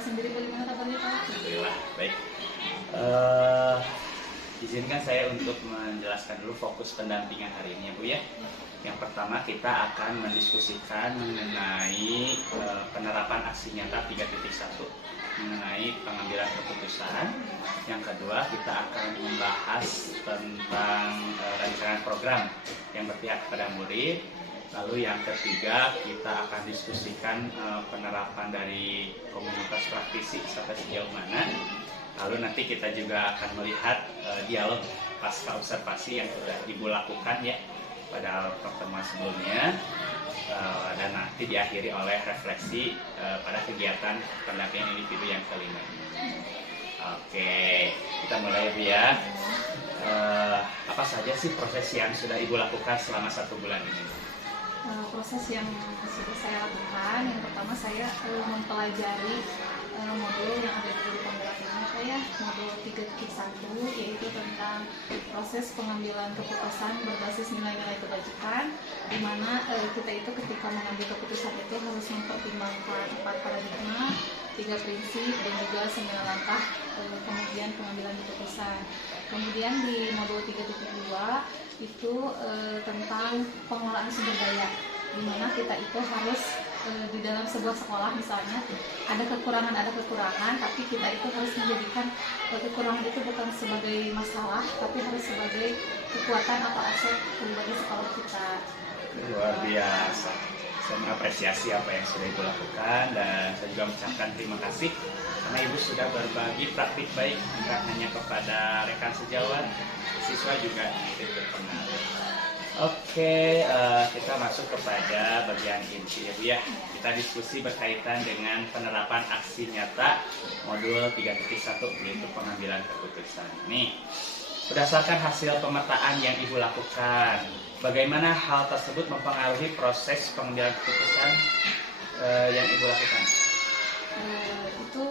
Bapak sendiri bagaimana kabarnya Pak? Alhamdulillah, baik. Izinkan saya untuk menjelaskan dulu fokus pendampingan hari ini ya Bu ya. Yang pertama kita akan mendiskusikan mengenai penerapan aksi nyata 3.1 mengenai pengambilan keputusan. Yang kedua kita akan membahas tentang rancangan program yang berpihak kepada murid. Lalu yang ketiga kita akan diskusikan penerapan dari komunitas praktisi sampai sejauh mana. Lalu nanti kita juga akan melihat dialog pasca observasi yang sudah Ibu lakukan ya pada pertemuan sebelumnya, dan nanti diakhiri oleh refleksi pada kegiatan pendampingan individu yang kelima. Oke, kita mulai Bu ya. Apa saja sih proses yang sudah Ibu lakukan selama 1 bulan ini? Proses yang sudah saya lakukan, yang pertama saya mempelajari modul yang ada di guru penggerak ini Pak ya, modul 3.1 yaitu tentang proses pengambilan keputusan berbasis nilai-nilai kebajikan, di mana kita itu ketika mengambil keputusan itu harus mempertimbangkan 4 paradigma, 3 prinsip dan juga 9 langkah kemudian pengambilan keputusan. Kemudian di modul 3.2 itu tentang pengelolaan sumber daya, di mana kita itu harus di dalam sebuah sekolah misalnya ada kekurangan, tapi kita itu harus menjadikan kekurangan itu bukan sebagai masalah, tapi harus sebagai kekuatan atau aset bagi sekolah kita. Luar biasa. Saya mengapresiasi apa yang sudah Ibu lakukan dan saya juga mengucapkan terima kasih karena Ibu sudah berbagi praktik baik bukan hanya kepada rekan sejawat, siswa juga ikut berpengaruh. Oke, kita masuk kepada bagian inti ya Bu ya. Kita diskusi berkaitan dengan penerapan aksi nyata modul 3.1 yaitu pengambilan keputusan. Nih, berdasarkan hasil pemetaan yang Ibu lakukan, bagaimana hal tersebut mempengaruhi proses pengambilan keputusan yang Ibu lakukan? Itu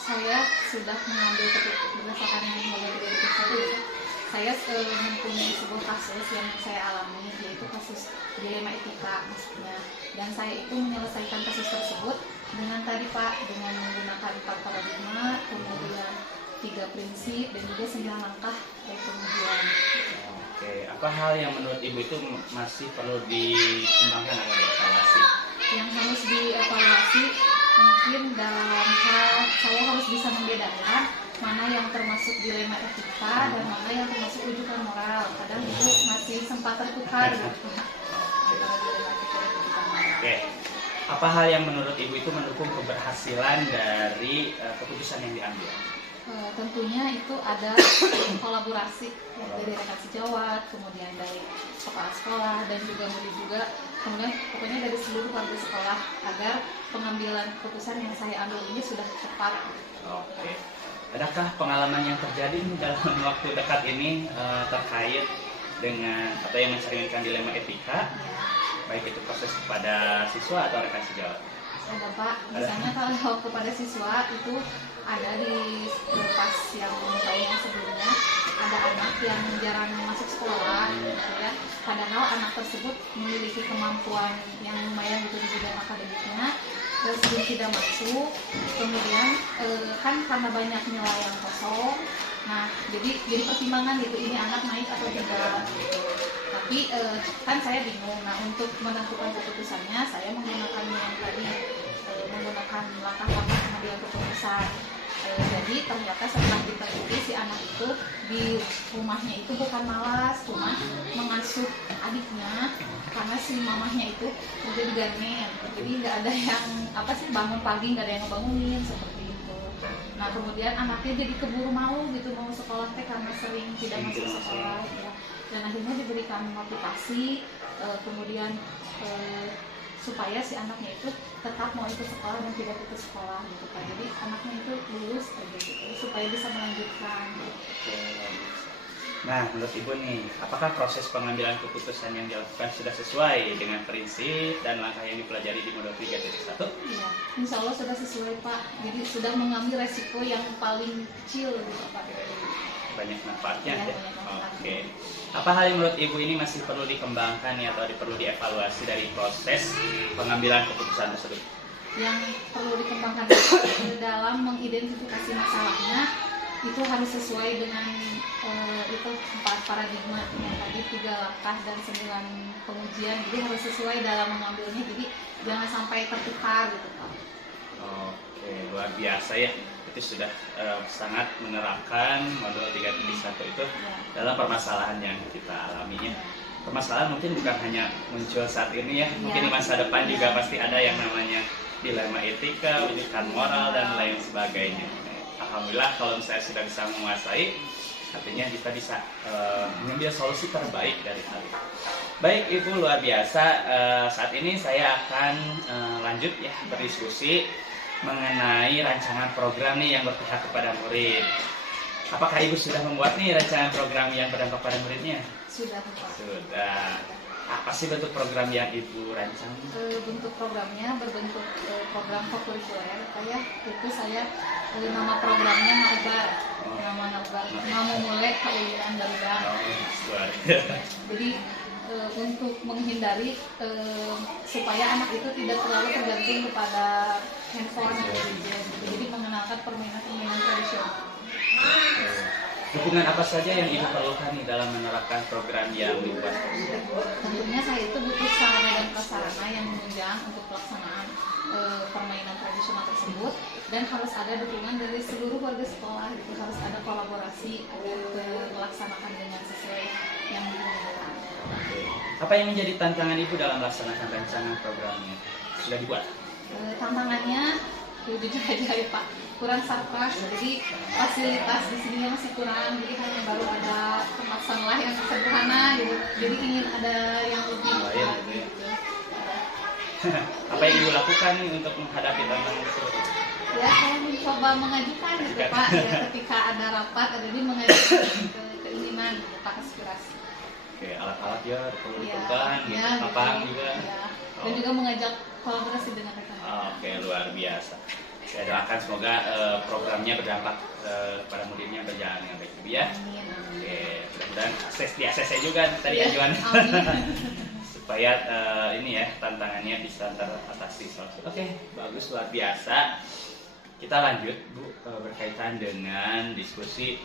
saya sudah mengambil keputusan berdasarkan modul 3.1. Saya mempunyai sebuah kasus yang saya alami, yaitu kasus dilema etika maksudnya, dan saya itu menyelesaikan kasus tersebut dengan tadi Pak, dengan menggunakan 4 paradigma, kemudian 3 prinsip dan juga 9 langkah kemudian. Oke, apa hal yang menurut Ibu itu masih perlu dikembangkan atau dievaluasi? Yang harus dievaluasi mungkin dalam hal saya harus bisa membedakan mana yang termasuk dilema etika dan mana yang termasuk rujukan moral. Kadang itu masih sempat tertukar gitu. Oke. Apa hal yang menurut Ibu itu mendukung keberhasilan dari keputusan yang diambil? Tentunya itu ada kolaborasi dari rekan sejawat, kemudian dari kepala sekolah dan juga murid juga, kemudian pokoknya dari seluruh warga sekolah agar pengambilan keputusan yang saya ambil ini sudah tepat. Oke. Adakah pengalaman yang terjadi dalam waktu dekat ini terkait dengan atau yang mencerminkan dilema etika, baik itu proses kepada siswa atau rekan sejawat? Ada Pak, misalnya kalau kepada siswa itu ada di pas yang tahun sebelumnya ada anak yang jarang masuk sekolah, gitu ya. Padahal anak tersebut memiliki kemampuan yang lumayan gitu di bidang akademiknya, terus dia tidak masuk, kemudian kan karena banyak nilai yang kosong, nah jadi pertimbangan gitu ini anak naik atau tidak. Gitu. Tapi kan saya bingung, nah untuk menentukan keputusannya saya menggunakan yang tadi, menggunakan langkah-langkah pengambilan keputusan. Jadi ternyata setelah diteliti si anak itu di rumahnya itu bukan malas, cuma mengasuh adiknya karena si mamahnya itu udah digamen, jadi nggak ada yang bangun pagi nggak ada yang ngebangunin seperti itu. Nah kemudian anaknya jadi keburu mau sekolah karena sering tidak masuk sekolah ya. Dan akhirnya diberikan motivasi, kemudian supaya si anaknya itu tetap mau ikut sekolah dan tidak putus sekolah gitu Pak. Jadi anaknya itu lulus gitu supaya bisa melanjutkan. Nah, menurut Ibu nih, apakah proses pengambilan keputusan yang dilakukan sudah sesuai dengan prinsip dan langkah yang dipelajari di modul 3.1? Iya, insya Allah sudah sesuai Pak. Jadi sudah mengambil resiko yang paling kecil gitu Pak. Banyak manfaatnya ya. Oke. Apa hal yang menurut Ibu ini masih perlu dikembangkan ya, atau perlu dievaluasi dari proses pengambilan keputusan tersebut? yang perlu dikembangkan dalam mengidentifikasi masalahnya itu harus sesuai dengan itu 4 paradigma yang tadi 3 langkah dan 9 pengujian, jadi harus sesuai dalam mengambilnya, jadi jangan sampai tertukar gitu Pak. Oke, luar biasa ya. Itu sudah sangat menerapkan modul 3.1 itu dalam permasalahan yang kita alami ya. Permasalahan mungkin bukan hanya muncul saat ini ya, mungkin di masa depan juga pasti ada yang namanya dilema etika, pendidikan moral dan lain sebagainya. Alhamdulillah kalau saya sudah bisa menguasai, artinya kita bisa mengambil solusi terbaik dari hal itu. Baik, itu luar biasa. Saat ini saya akan lanjut ya berdiskusi mengenai rancangan program nih yang berpihak kepada murid. Apakah Ibu sudah membuat nih rancangan program yang berdampak pada muridnya? Sudah Pak. Sudah. Apa sih bentuk program yang Ibu rancang? Bentuk programnya berbentuk program kokurikuler. Kayak itu saya nama programnya Nobar. Nama Nobar. Mau mulai kalian dan jadi untuk menghindari supaya anak itu tidak terlalu tergantung kepada handphone atau gadget. Jadi mengenalkan permainan-permainan tradisional. Dukungan apa saja yang Ibu perlukan nih dalam menerapkan program yang dibuat? Tentunya saya itu butuh sarana dan prasarana yang menunjang untuk pelaksanaan permainan tradisional tersebut, dan harus ada dukungan dari seluruh warga sekolah. Itu harus ada kolaborasi agar melaksanakan dengan sesuai yang diinginkan. Apa yang menjadi tantangan Ibu dalam melaksanakan rancangan programnya? Sudah dibuat? Tantangannya jujur aja ya Pak, kurang sarkas, jadi fasilitas di sini masih kurang, jadi hanya baru ada tempat sampah yang sederhana gitu, jadi ingin ada yang lebih gitu. Apa yang Ibu lakukan nih untuk menghadapi tantangan tersebut? Ya, saya mencoba mengajukan gitu Pak, ya, ketika ada rapat, jadi mengajukan keinginan gitu Pak, aspirasi. Oke, alat-alat ya perlu Ya, dipegang, gitu, ya, papan gitu. juga. Ya. Dan juga mengajak kolaborasi dengan rekan-rekan. Oke, luar biasa. Saya doakan semoga programnya berdampak pada muridnya berjalan dengan baik ya. Amin, amin. Oke, mudah-mudahan di ACC juga tadi Ya, ajuan. amin. Supaya ini ya tantangannya bisa teratasi. Oke, bagus, luar biasa. Kita lanjut Bu, berkaitan dengan diskusi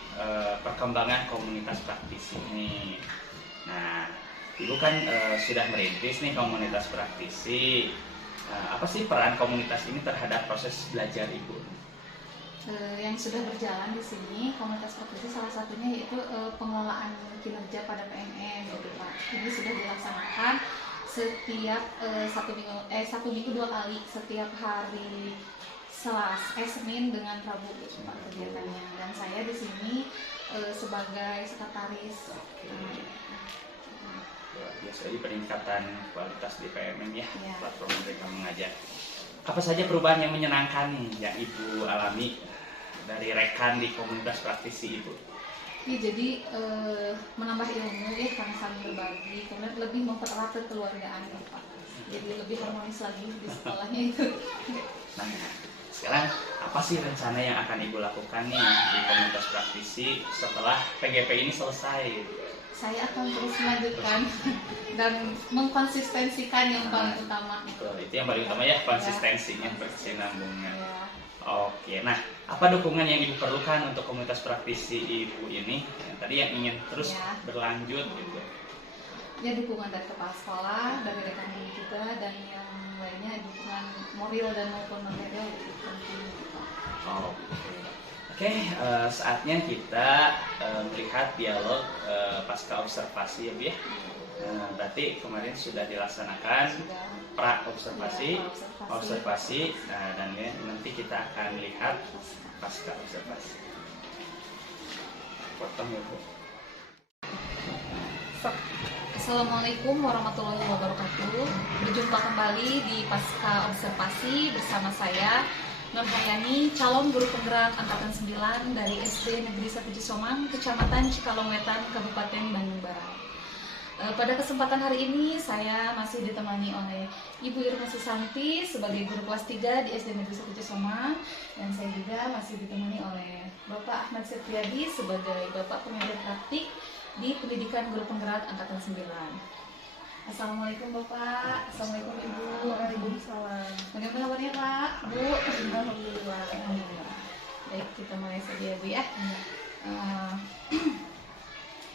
perkembangan komunitas praktisi ini. Nah, Ibu kan sudah merintis nih komunitas praktisi. Apa sih peran komunitas ini terhadap proses belajar Ibu? Yang sudah berjalan di sini komunitas praktisi salah satunya yaitu pengelolaan kinerja pada PNN gitu Pak. Ini sudah dilaksanakan setiap 1 minggu 2 kali, setiap hari Senin dengan Rabu gitu Pak kegiatannya. Dan saya di sini sebagai sekretaris. Biasa di peningkatan kualitas di PMN ya, Ya. Platform mereka mengajar. Apa saja perubahan yang menyenangkan nih yang Ibu alami dari rekan di komunitas praktisi Ibu? Ya, jadi menambah ilmu ya, karena saling berbagi, kemudian lebih mempererat kekeluargaan ya Pak. Jadi lebih harmonis lagi di sekolahnya itu. Nah, sekarang apa sih rencana yang akan Ibu lakukan nih di komunitas praktisi setelah PGP ini selesai? Saya akan terus melanjutkan dan mengkonsistensikan yang paling utama. Betul, itu yang paling utama ya, konsistensinya, berkesinambungan. Ya. Oke, nah apa dukungan yang Ibu perlukan untuk komunitas praktisi Ibu ini? Yang tadi yang ingin terus berlanjut gitu. Ya, dukungan dari kepala sekolah, dari rekan guru juga, dan yang lainnya dukungan moral dan maupun material itu penting. Oke, saatnya kita melihat dialog pasca observasi ya Bu ya. Berarti kemarin sudah dilaksanakan pra-observasi, observasi, dan ya, nanti kita akan lihat pasca observasi. Potong ya Bu. Assalamualaikum warahmatullahi wabarakatuh. Berjumpa kembali di pasca observasi bersama saya Nur Hayani, calon guru penggerak angkatan 9 dari SD Negeri 1 Cisomang, Kecamatan Cikalong Wetan, Kabupaten Bandung Barat. Pada kesempatan hari ini saya masih ditemani oleh Ibu Irma Susanti sebagai guru kelas 3 di SD Negeri 1 Cisomang, dan saya juga masih ditemani oleh Bapak Ahmad Septriadi sebagai Bapak Pengajar Praktik di Pendidikan Guru Penggerak angkatan 9. Assalamualaikum Bapak, Assalamualaikum Ibu. Waalaikumsalam. Bagaimana kabarnya Pak, Bu? Alhamdulillah. Alhamdulillah. Baik, kita mulai saja ya Bu ya.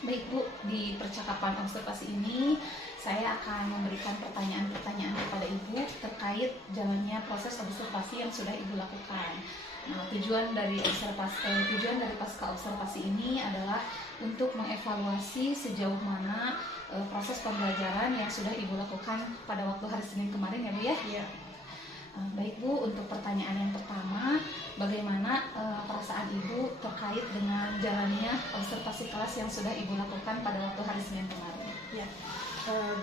Baik Bu, di percakapan observasi ini saya akan memberikan pertanyaan-pertanyaan kepada Ibu terkait jalannya proses observasi yang sudah Ibu lakukan. Nah, tujuan dari pasca observasi ini adalah untuk mengevaluasi sejauh mana proses pembelajaran yang sudah Ibu lakukan pada waktu hari Senin kemarin ya Bu ya. Iya. Baik Bu, untuk pertanyaan yang pertama, bagaimana perasaan Ibu terkait dengan jalannya observasi kelas yang sudah Ibu lakukan pada waktu hari Senin kemarin? Ya.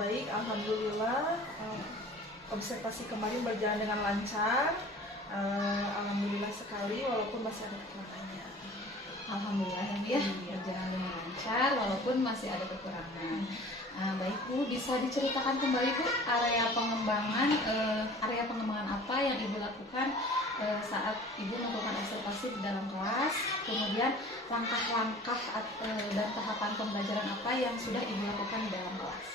Baik, alhamdulillah. Observasi kemarin berjalan dengan lancar. Alhamdulillah sekali, walaupun masih ada kekurangannya. Alhamdulillah ya Bu ya, berjalan dengan lancar walaupun masih ada kekurangan. Baik Bu, bisa diceritakan kembali Bu area pengembangan apa yang Ibu lakukan saat Ibu melakukan observasi di dalam kelas, kemudian langkah-langkah dan tahapan pembelajaran apa yang sudah Ibu lakukan di dalam kelas.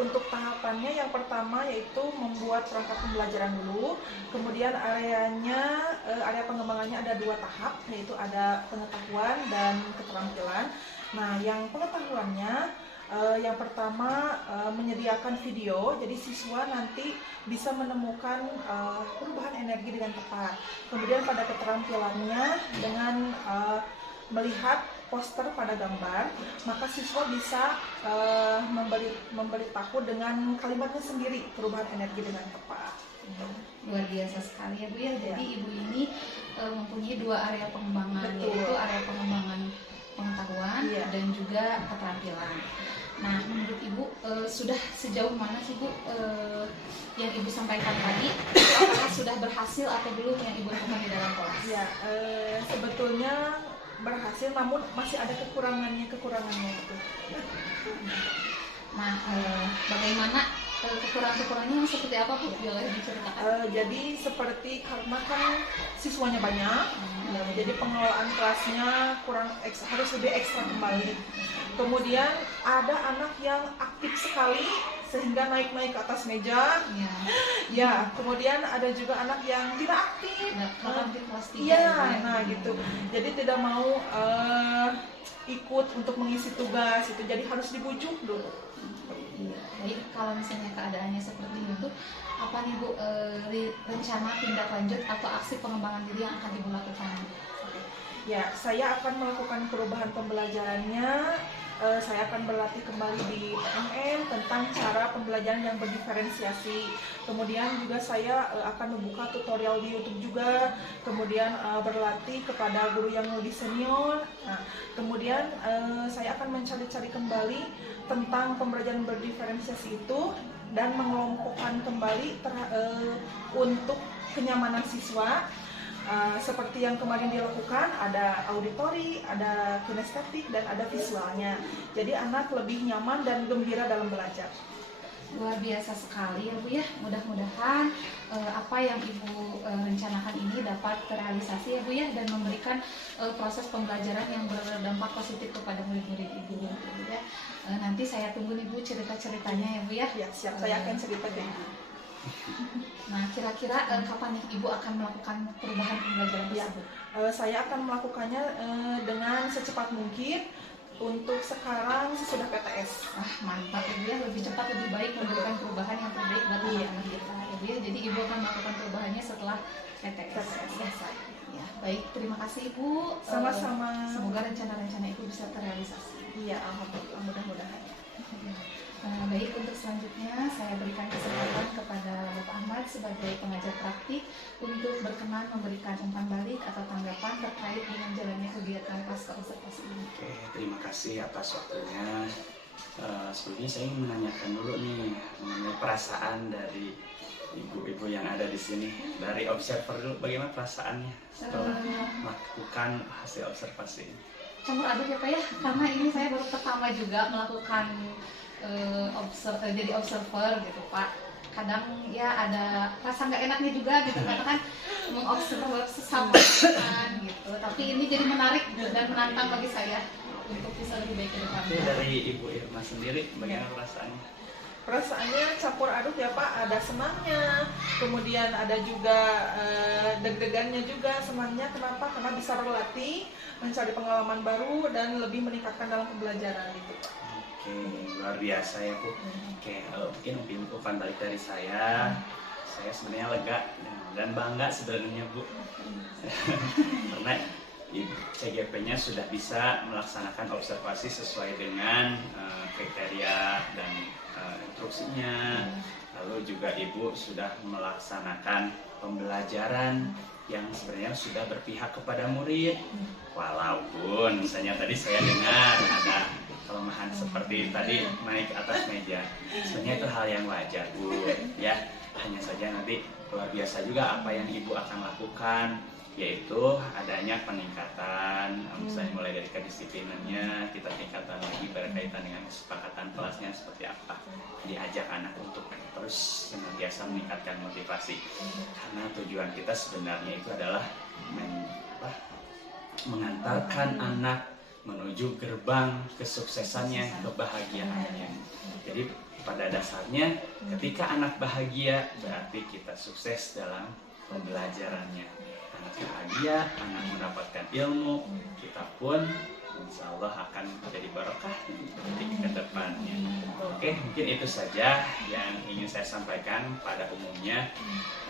Untuk tahapannya yang pertama yaitu membuat perangkat pembelajaran dulu, kemudian area pengembangannya ada 2 tahap, yaitu ada pengetahuan dan keterampilan. Nah, yang pengetahuannya yang pertama menyediakan video, jadi siswa nanti bisa menemukan perubahan energi dengan tepat. Kemudian pada keterampilannya dengan melihat poster pada gambar, maka siswa bisa memberitahu dengan kalimatnya sendiri perubahan energi dengan tepat. Luar biasa sekali ya Bu ya. Jadi Ibu ini mempunyai 2 area pengembangan, Betul. yaitu area pengembangan pengetahuan dan juga keterampilan. Nah, menurut Ibu sudah sejauh mana sih Bu yang Ibu sampaikan tadi? Apakah sudah berhasil atau belum yang Ibu lakukan di dalam kelas? Ya, sebetulnya berhasil, namun masih ada kekurangannya itu. Nah, bagaimana kekurangan-kekurangannya yang seperti apa Bu? Boleh diceritakan? Jadi seperti karena kan siswanya banyak, jadi pengelolaan kelasnya harus lebih ekstra kembali. Kemudian ada anak yang aktif sekali sehingga naik-naik ke atas meja. Ya, kemudian ada juga anak yang tidak aktif. Nah gitu. Jadi tidak mau ikut untuk mengisi tugas itu. Jadi harus dibujuk dulu. Baik, kalau misalnya keadaannya seperti itu, apa nih Bu rencana tindak lanjut atau aksi pengembangan diri yang akan Ibu lakukan? Ya, saya akan melakukan perubahan pembelajarannya. Saya akan berlatih kembali di PMM tentang cara pembelajaran yang berdiferensiasi. Kemudian juga saya akan membuka tutorial di YouTube juga. Kemudian berlatih kepada guru yang lebih senior. Nah, kemudian saya akan mencari-cari kembali tentang pembelajaran berdiferensiasi itu dan mengelompokkan kembali untuk kenyamanan siswa. Seperti yang kemarin dilakukan, ada auditori, ada kinestetik, dan ada visualnya. Jadi anak lebih nyaman dan gembira dalam belajar. Luar biasa sekali ya Bu ya. Mudah-mudahan apa yang Ibu rencanakan ini dapat terrealisasi ya Bu ya, dan memberikan proses pembelajaran yang berdampak positif kepada murid-murid Ibu ya. Nanti saya tunggu nih Bu cerita-ceritanya ya Bu ya. Ya, siap, saya akan cerita ke Ibu. Nah, kira-kira kapan nih Ibu akan melakukan perubahan pembelajaran tersebut? Saya akan melakukannya dengan secepat mungkin. Untuk sekarang sesudah PTS. Mantap ya Bu ya, lebih cepat lebih baik, memberikan perubahan yang terbaik buat anak-anak kita ya Bu ya. Jadi Ibu akan melakukan perubahannya setelah PTS. Ya, baik, terima kasih Ibu. Sama-sama. Semoga rencana-rencana Ibu bisa terrealisasi. Iya, alhamdulillah, mudah-mudahan. Baik, untuk selanjutnya saya berikan kesempatan kepada Bapak Ahmad sebagai pengajar praktik untuk berkenan memberikan umpan balik atau tanggapan terkait dengan jalannya kegiatan pasca observasi ini. Oke, terima kasih atas waktunya. Sebelumnya saya ingin menanyakan dulu nih mengenai perasaan dari ibu-ibu yang ada di sini, dari observer dulu, bagaimana perasaannya setelah melakukan hasil observasi ini? Campur aduk ya Pak ya, karena ini saya baru pertama juga melakukan jadi observer gitu Pak. Kadang ya ada rasa nggak enaknya juga gitu, karena kan mengobserver sesama kan gitu. Tapi ini jadi menarik dan menantang bagi saya untuk bisa lebih baik ke depan. Dari Ibu Irma sendiri, bagaimana perasaannya? Perasaannya campur aduk ya Pak, ada senangnya, kemudian ada juga deg-degannya juga. Senangnya kenapa? Karena bisa berlatih, mencari pengalaman baru dan lebih meningkatkan dalam pembelajaran gitu Pak. Oke, luar biasa ya Bu. Oke, mungkin umpan balik dari saya sebenarnya lega dan bangga sebenarnya Bu. Karena CGP-nya sudah bisa melaksanakan observasi sesuai dengan kriteria dan instruksinya. Lalu juga Ibu sudah melaksanakan pembelajaran yang sebenarnya sudah berpihak kepada murid. Walaupun misalnya tadi saya dengar ada kelemahan seperti tadi naik ke atas meja, sebenarnya itu hal yang wajar Bu ya. Hanya saja nanti luar biasa juga apa yang Ibu akan lakukan, yaitu adanya peningkatan, misalnya mulai dari kedisiplinannya kita tingkatkan lagi berkaitan dengan kesepakatan kelasnya seperti apa, diajak anak untuk terus senantiasa meningkatkan motivasi, karena tujuan kita sebenarnya itu adalah mengantarkan anak menuju gerbang kesuksesannya, kebahagiaannya. Jadi pada dasarnya ketika anak bahagia berarti kita sukses dalam pembelajarannya. Anak bahagia, anak mendapatkan ilmu, kita pun insya Allah akan menjadi barokah di ke depannya. Oke, mungkin itu saja yang ingin saya sampaikan pada umumnya.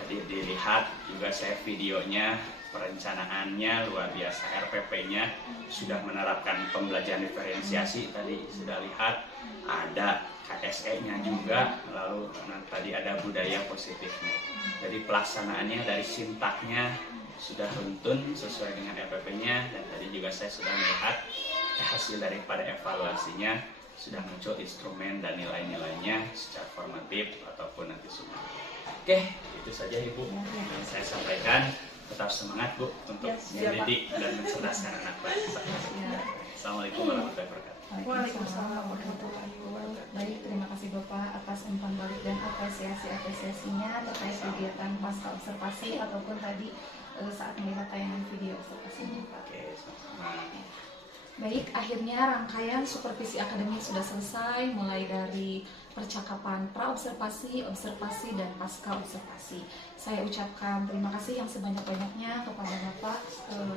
Tadi dilihat juga saya videonya, perencanaannya luar biasa, RPP-nya sudah menerapkan pembelajaran diferensiasi, tadi sudah lihat ada KSE-nya juga, lalu tadi ada budaya positifnya. Jadi pelaksanaannya dari sintaknya sudah runtun sesuai dengan RPP-nya, dan tadi juga saya sudah melihat hasil daripada evaluasinya sudah muncul instrumen dan nilai-nilainya secara formatif ataupun nanti sumatif. Oke, itu saja Ibu yang saya sampaikan. Tetap semangat Bu untuk mendidik dan mencerdaskan anak bangsa. Assalamualaikum warahmatullahi wabarakatuh. Waalaikumsalam warahmatullahi wabarakatuh. Baik, terima kasih Bapak atas umpan balik dan apresiasinya terkait kegiatan pasca observasi ataupun tadi saat melihat tayangan video observasinya Pak. Oke, sama-sama. Baik, akhirnya rangkaian supervisi akademik sudah selesai, mulai dari percakapan pra-observasi, observasi, dan pasca observasi. Saya ucapkan terima kasih yang sebanyak-banyaknya kepada Bapak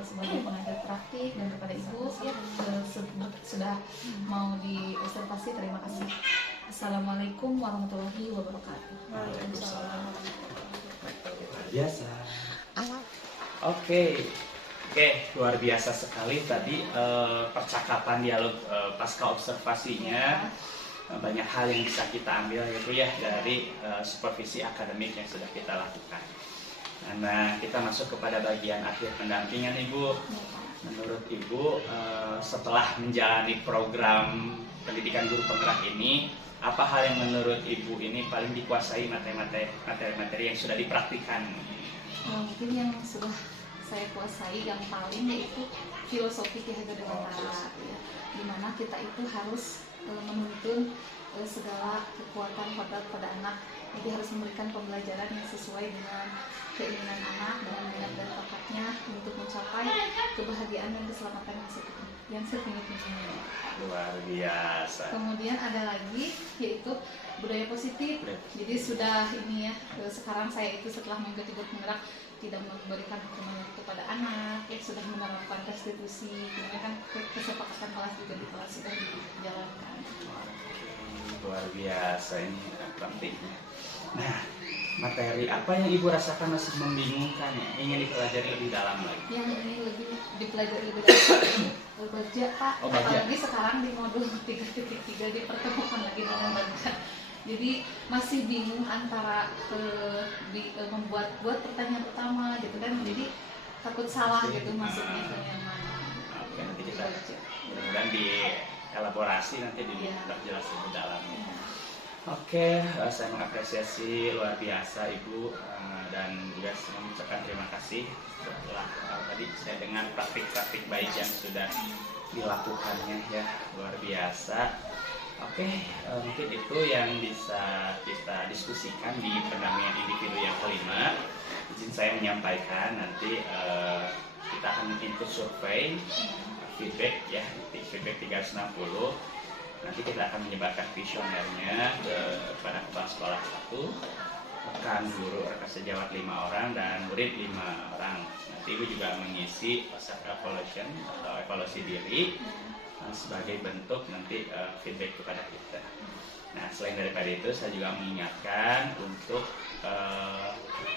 sebagai pengajar praktik dan kepada Ibu ya, sudah mau diobservasi. Terima kasih. Assalamualaikum warahmatullahi wabarakatuh. Waalaikumsalam. Biasa. Oke, luar biasa sekali tadi percakapan dialog pasca observasinya. Banyak hal yang bisa kita ambil ya dari supervisi akademik yang sudah kita lakukan. Nah, kita masuk kepada bagian akhir pendampingan Ibu. Menurut Ibu, setelah menjalani program pendidikan guru penggerak ini, apa hal yang menurut Ibu ini paling dikuasai materi-materi yang sudah dipraktikkan? Mungkin yang sudah saya kuasai yang paling yaitu filosofi Ki Hajar Dewantara, ya, dimana kita itu harus menuntun segala kekuatan pada anak. Jadi harus memberikan pembelajaran yang sesuai dengan keinginan anak dan minat dan bakatnya untuk mencapai kebahagiaan dan keselamatan yang setinggi-tingginya. Luar biasa. Kemudian ada lagi yaitu budaya positif. Jadi sudah ini ya, sekarang saya itu setelah mengikuti guru penggerak tidak memberikan hukuman kepada anak, ya sudah menerapkan restitusi, kemudian kan kesepakatan kelas juga di kelas sudah dijalankan. Luar biasa ini praktiknya. Nah, materi apa yang Ibu rasakan masih membingungkan ya? Ingin dipelajari lebih dalam lagi? Yang ini lebih dipelajari lebih dalam baja Pak, apalagi sekarang di modul 3.3 dipertemukan lagi dengan baja. Jadi masih bingung antara membuat pertanyaan pertama gitu kan, jadi takut salah gitu masuknya ke yang mana. Oke, nanti kita mudah-mudahan dielaborasi nanti dijelas lebih dalamnya. Oke, saya mengapresiasi luar biasa Ibu dan juga saya mengucapkan terima kasih setelah tadi saya dengar praktik-praktik baik yang sudah dilakukannya ya, luar biasa. Oke, mungkin itu yang bisa kita diskusikan di pendampingan individu yang kelima. Izin saya menyampaikan nanti kita akan input survei feedback ya, feedback 360 Nanti kita akan menyebarkan visionernya kepada kepala sekolah 1, rekan guru, rekan sejawat 5 orang, dan murid 5 orang. Nanti Ibu juga mengisi self evaluation atau evaluasi diri sebagai bentuk nanti feedback kepada kita. Nah, selain daripada itu, saya juga mengingatkan untuk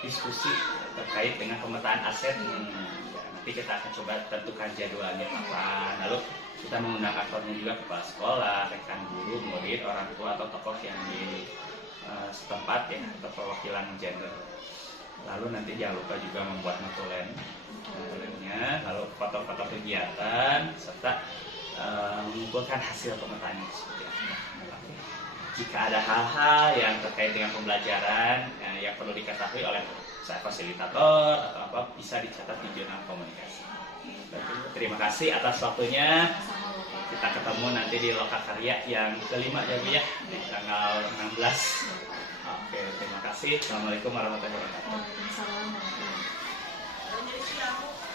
diskusi terkait dengan pemetaan aset. Nanti kita akan coba tentukan jadwalnya kapan. Lalu kita mengundang aktornya juga kepala sekolah, rekan guru, murid, orang tua atau tokoh yang di setempat ya, atau perwakilan gender. Lalu nanti jangan lupa juga membuat notulennya, lalu foto-foto kegiatan serta mengumpulkan hasil pemetaannya seperti apa. Jika ada hal-hal yang terkait dengan pembelajaran yang perlu diketahui oleh saya fasilitator atau apa, bisa dicatat di jurnal komunikasi. Terima kasih atas waktunya. Kita ketemu nanti di Lokakarya yang kelima ya Bu ya, di tanggal 16. Oke, terima kasih. Assalamualaikum warahmatullahi wabarakatuh. Waalaikumsalam warahmatullahi wabarakatuh.